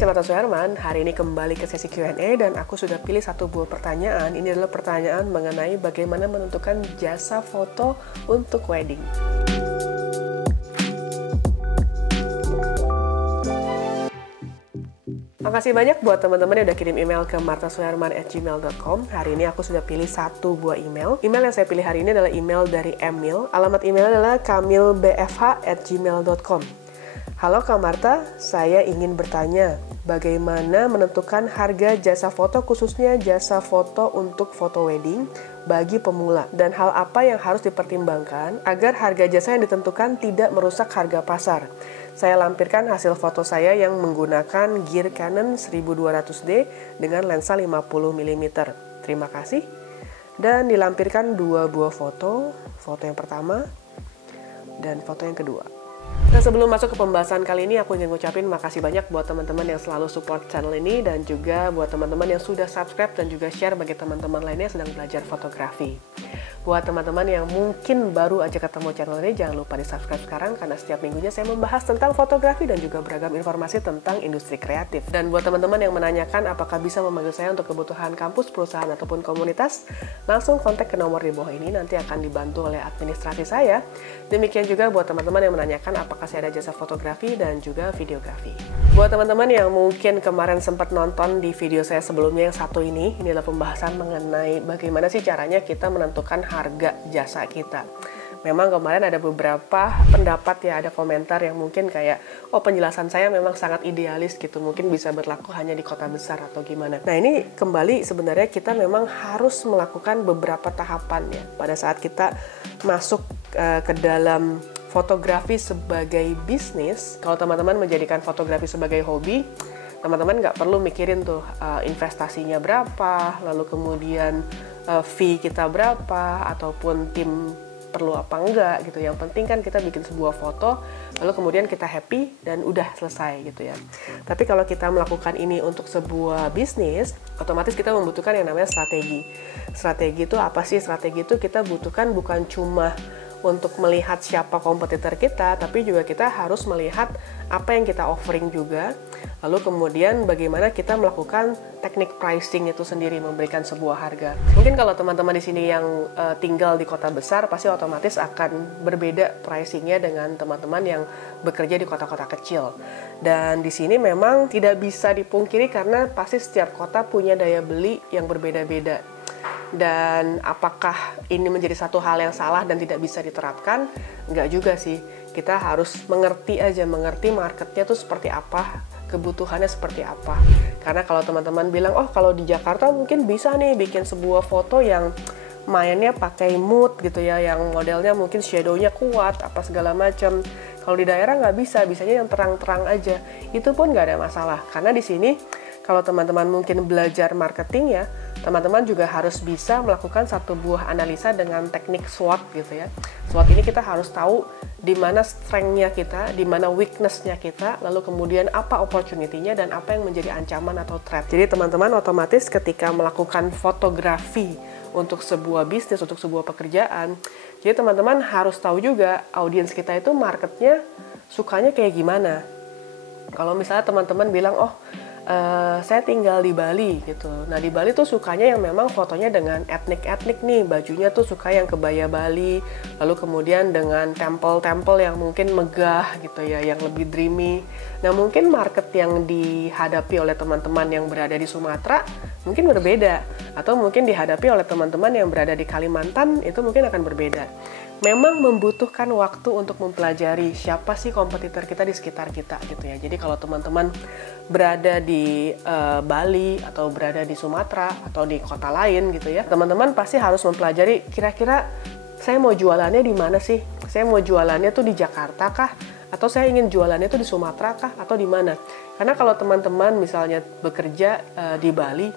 saya Marta Suherman. Hari ini kembali ke sesi Q&A dan aku sudah pilih satu buah pertanyaan. Ini adalah pertanyaan mengenai bagaimana menentukan jasa foto untuk wedding. Makasih banyak buat teman-teman yang udah kirim email ke martasuherman@gmail.com. Hari ini aku sudah pilih satu buah email. Email yang saya pilih hari ini adalah email dari Emil. Alamat email adalah kamilbfh@gmail.com. Halo Kak Marta, saya ingin bertanya, bagaimana menentukan harga jasa foto khususnya jasa foto untuk foto wedding bagi pemula? Dan hal apa yang harus dipertimbangkan agar harga jasa yang ditentukan tidak merusak harga pasar? Saya lampirkan hasil foto saya yang menggunakan gear Canon 1200D dengan lensa 50 mm. Terima kasih. Dan dilampirkan dua buah foto yang pertama dan foto yang kedua. Nah, sebelum masuk ke pembahasan kali ini, aku ingin ngucapin makasih banyak buat teman-teman yang selalu support channel ini dan juga buat teman-teman yang sudah subscribe dan juga share bagi teman-teman lainnya yang sedang belajar fotografi. Buat teman-teman yang mungkin baru aja ketemu channel ini, jangan lupa di-subscribe sekarang karena setiap minggunya saya membahas tentang fotografi dan juga beragam informasi tentang industri kreatif. Dan buat teman-teman yang menanyakan apakah bisa memanggil saya untuk kebutuhan kampus, perusahaan, ataupun komunitas, langsung kontak ke nomor di bawah ini, nanti akan dibantu oleh administrasi saya. Demikian juga buat teman-teman yang menanyakan apakah saya ada jasa fotografi dan juga videografi. Buat teman-teman yang mungkin kemarin sempat nonton di video saya sebelumnya yang satu ini adalah pembahasan mengenai bagaimana sih caranya kita menentukan harga jasa kita. Memang kemarin ada beberapa pendapat ya, ada komentar yang mungkin kayak, oh penjelasan saya memang sangat idealis gitu, mungkin bisa berlaku hanya di kota besar atau gimana. Nah ini kembali sebenarnya kita memang harus melakukan beberapa tahapan ya, pada saat kita masuk ke dalam fotografi sebagai bisnis. Kalau teman-teman menjadikan fotografi sebagai hobi, teman-teman nggak perlu mikirin tuh investasinya berapa, lalu kemudian fee kita berapa, ataupun tim perlu apa enggak gitu. Yang penting kan kita bikin sebuah foto, lalu kemudian kita happy dan udah selesai gitu ya. Tapi kalau kita melakukan ini untuk sebuah bisnis, otomatis kita membutuhkan yang namanya strategi. Strategi itu apa sih? Strategi itu kita butuhkan bukan cuma untuk melihat siapa kompetitor kita, tapi juga kita harus melihat apa yang kita offering juga. Lalu kemudian bagaimana kita melakukan teknik pricing itu sendiri, memberikan sebuah harga. Mungkin kalau teman-teman di sini yang tinggal di kota besar, pasti otomatis akan berbeda pricingnya dengan teman-teman yang bekerja di kota-kota kecil. Dan di sini memang tidak bisa dipungkiri karena pasti setiap kota punya daya beli yang berbeda-beda. Dan apakah ini menjadi satu hal yang salah dan tidak bisa diterapkan? Enggak juga sih. Kita harus mengerti marketnya tuh seperti apa, kebutuhannya seperti apa. Karena kalau teman-teman bilang, oh kalau di Jakarta mungkin bisa nih bikin sebuah foto yang mainnya pakai mood gitu ya, yang modelnya mungkin shadow-nya kuat, apa segala macam. Kalau di daerah nggak bisa, bisanya yang terang-terang aja. Itu pun nggak ada masalah. Karena di sini kalau teman-teman mungkin belajar marketing ya, teman-teman juga harus bisa melakukan satu buah analisa dengan teknik SWOT gitu ya. SWOT ini kita harus tahu di mana strength-nya kita, di mana weakness-nya kita, lalu kemudian apa opportunity-nya dan apa yang menjadi ancaman atau threat. Jadi teman-teman otomatis ketika melakukan fotografi untuk sebuah bisnis, untuk sebuah pekerjaan, jadi teman-teman harus tahu juga audiens kita itu marketnya sukanya kayak gimana. Kalau misalnya teman-teman bilang, oh saya tinggal di Bali gitu. Nah di Bali tuh sukanya yang memang fotonya dengan etnik-etnik nih, bajunya tuh suka yang kebaya Bali, lalu kemudian dengan temple-temple yang mungkin megah gitu ya, yang lebih dreamy. Nah mungkin market yang dihadapi oleh teman-teman yang berada di Sumatera mungkin berbeda, atau mungkin dihadapi oleh teman-teman yang berada di Kalimantan itu mungkin akan berbeda. Memang membutuhkan waktu untuk mempelajari siapa sih kompetitor kita di sekitar kita gitu ya. Jadi kalau teman-teman berada di Bali atau berada di Sumatera atau di kota lain gitu ya, teman-teman pasti harus mempelajari kira-kira saya mau jualannya di mana sih? Saya mau jualannya tuh di Jakarta kah? Atau saya ingin jualannya tuh di Sumatera kah? Atau di mana? Karena kalau teman-teman misalnya bekerja di Bali,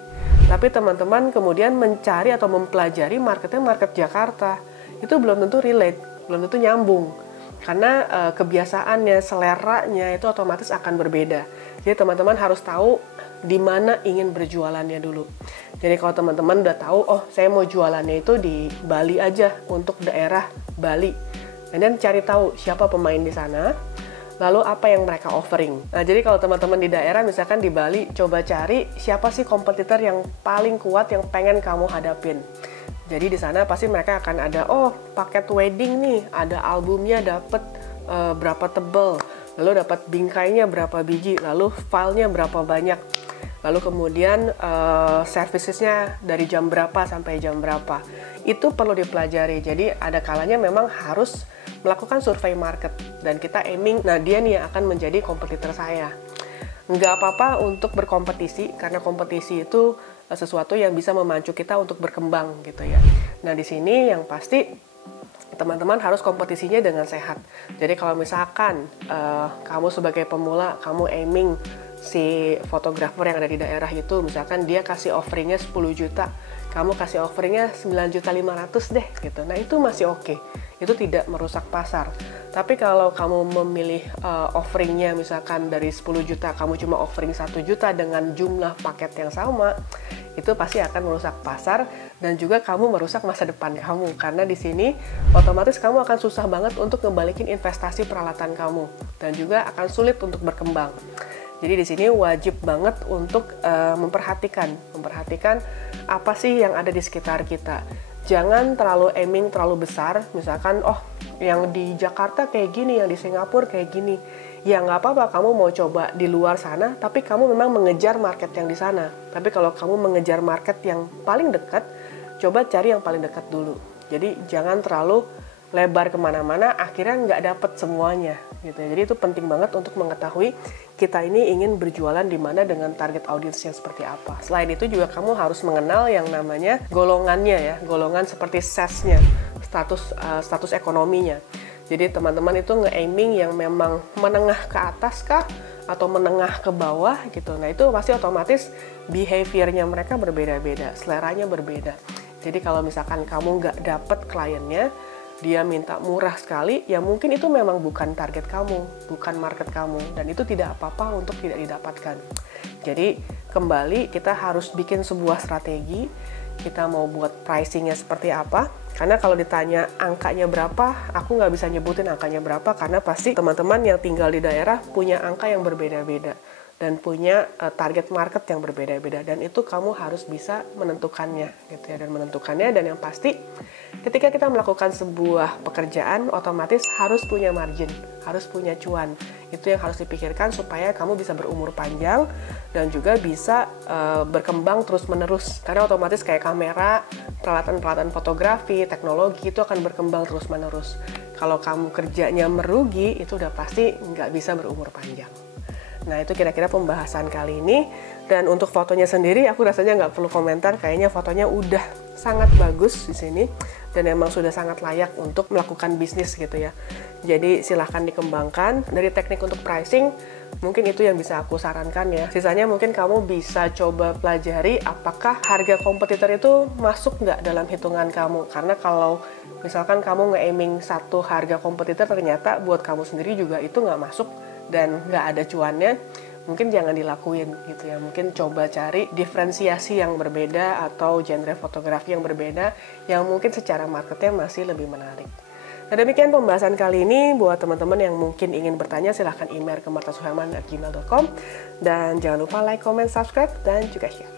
tapi teman-teman kemudian mencari atau mempelajari marketnya market Jakarta, itu belum tentu relate, belum tentu nyambung. Karena kebiasaannya, seleranya itu otomatis akan berbeda. Jadi teman-teman harus tahu di mana ingin berjualannya dulu. Jadi kalau teman-teman udah tahu, oh saya mau jualannya itu di Bali aja, untuk daerah Bali. Dan cari tahu siapa pemain di sana, lalu apa yang mereka offering. Nah, jadi kalau teman-teman di daerah, misalkan di Bali, coba cari siapa sih kompetitor yang paling kuat yang pengen kamu hadapin. Jadi di sana pasti mereka akan ada, oh paket wedding nih, ada albumnya dapat berapa tebel, lalu dapat bingkainya berapa biji, lalu filenya berapa banyak, lalu kemudian servicesnya dari jam berapa sampai jam berapa. Itu perlu dipelajari. Jadi ada kalanya memang harus melakukan survei market dan kita aiming, nah dia nih yang akan menjadi kompetitor saya. Nggak apa-apa untuk berkompetisi, karena kompetisi itu sesuatu yang bisa memacu kita untuk berkembang gitu ya. Nah di sini yang pasti teman-teman harus kompetisinya dengan sehat. Jadi kalau misalkan kamu sebagai pemula, kamu aiming si fotografer yang ada di daerah itu, misalkan dia kasih offeringnya 10 juta, kamu kasih offeringnya 9.500.000 deh gitu. Nah itu masih oke, itu tidak merusak pasar. Tapi kalau kamu memilih offeringnya misalkan dari 10 juta, kamu cuma offering 1 juta dengan jumlah paket yang sama, itu pasti akan merusak pasar dan juga kamu merusak masa depan kamu. Karena di sini otomatis kamu akan susah banget untuk ngebalikin investasi peralatan kamu dan juga akan sulit untuk berkembang. Jadi di sini wajib banget untuk memperhatikan apa sih yang ada di sekitar kita. Jangan terlalu aiming terlalu besar, misalkan oh yang di Jakarta kayak gini, yang di Singapura kayak gini. Ya nggak apa-apa, kamu mau coba di luar sana, tapi kamu memang mengejar market yang di sana. Tapi kalau kamu mengejar market yang paling dekat, coba cari yang paling dekat dulu. Jadi jangan terlalu lebar kemana-mana, akhirnya nggak dapet semuanya gitu. Jadi itu penting banget untuk mengetahui kita ini ingin berjualan di mana dengan target audiensnya seperti apa. Selain itu juga kamu harus mengenal yang namanya golongannya ya, golongan seperti SES-nya, status ekonominya. Jadi teman-teman itu nge-aiming yang memang menengah ke atas kah atau menengah ke bawah gitu. Nah itu pasti otomatis behavior-nya mereka berbeda-beda, seleranya berbeda. Jadi kalau misalkan kamu nggak dapet kliennya, dia minta murah sekali, ya mungkin itu memang bukan target kamu, bukan market kamu, dan itu tidak apa-apa untuk tidak didapatkan. Jadi kembali kita harus bikin sebuah strategi, kita mau buat pricingnya seperti apa, karena kalau ditanya angkanya berapa, aku nggak bisa nyebutin angkanya berapa, karena pasti teman-teman yang tinggal di daerah punya angka yang berbeda-beda, dan punya target market yang berbeda-beda, dan itu kamu harus bisa menentukannya gitu ya, dan menentukannya. Dan yang pasti ketika kita melakukan sebuah pekerjaan, otomatis harus punya margin, harus punya cuan. Itu yang harus dipikirkan supaya kamu bisa berumur panjang dan juga bisa berkembang terus-menerus. Karena otomatis kayak kamera, peralatan-peralatan fotografi, teknologi itu akan berkembang terus-menerus. Kalau kamu kerjanya merugi, itu udah pasti nggak bisa berumur panjang. Nah itu kira-kira pembahasan kali ini. Dan untuk fotonya sendiri aku rasanya nggak perlu komentar, kayaknya fotonya udah sangat bagus di sini dan emang sudah sangat layak untuk melakukan bisnis gitu ya. Jadi silahkan dikembangkan. Dari teknik untuk pricing mungkin itu yang bisa aku sarankan ya. Sisanya mungkin kamu bisa coba pelajari apakah harga kompetitor itu masuk nggak dalam hitungan kamu. Karena kalau misalkan kamu nge-aiming satu harga kompetitor, ternyata buat kamu sendiri juga itu nggak masuk dan nggak ada cuannya, mungkin jangan dilakuin gitu ya. Mungkin coba cari diferensiasi yang berbeda atau genre fotografi yang berbeda yang mungkin secara marketnya masih lebih menarik. Nah demikian pembahasan kali ini. Buat teman-teman yang mungkin ingin bertanya, silahkan email ke martasuherman@gmail.com, dan jangan lupa like, comment, subscribe, dan juga share.